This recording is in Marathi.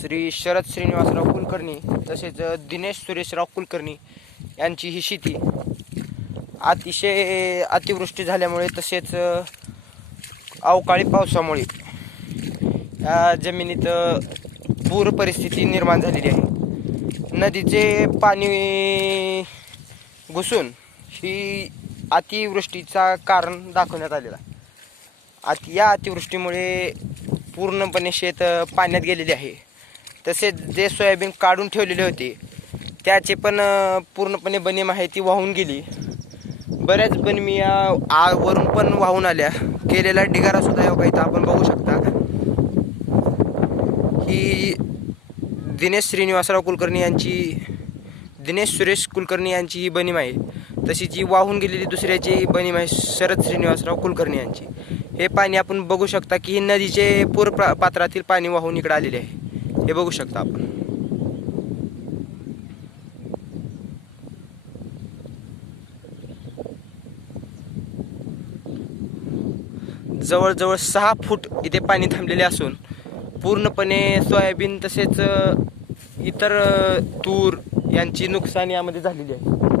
श्री शरद श्रीनिवासराव कुलकर्णी तसेच दिनेश सुरेशराव कुलकर्णी यांची ही शेती अतिशय अतिवृष्टी झाल्यामुळे तसेच अवकाळी पावसामुळे या जमिनीत पूर परिस्थिती निर्माण झालेली आहे. नदीचे पाणी घुसून ही अतिवृष्टीचा कारण दाखवण्यात आलेला अति या अतिवृष्टीमुळे पूर्णपणे शेत पाण्यात गेलेले आहे. तसेच जे सोयाबीन काढून ठेवलेले होते त्याचे पण पूर्णपणे बनी आहे ती वाहून गेली. बऱ्याच बनिमी या आ- वरून पण वाहून आल्या. केलेला ढिगारासुद्धा योगा इथं आपण बघू शकता. ही दिनेश श्रीनिवासराव कुलकर्णी यांची दिनेश सुरेश कुलकर्णी यांची ही बनीम आहे तशी जी वाहून गेलेली दुसऱ्याची बनीम आहे शरद श्रीनिवासराव कुलकर्णी यांची. हे पाणी आपण बघू शकता की ही नदीचे पूर पात्रातील पाणी वाहून इकडे आलेले आहे. हे बघू शकता आपण. जवळजवळ सहा फूट इथे पाणी थांबलेले असून पूर्णपणे सोयाबीन तसेच इतर तूर यांची नुकसान यामध्ये झालेली आहे.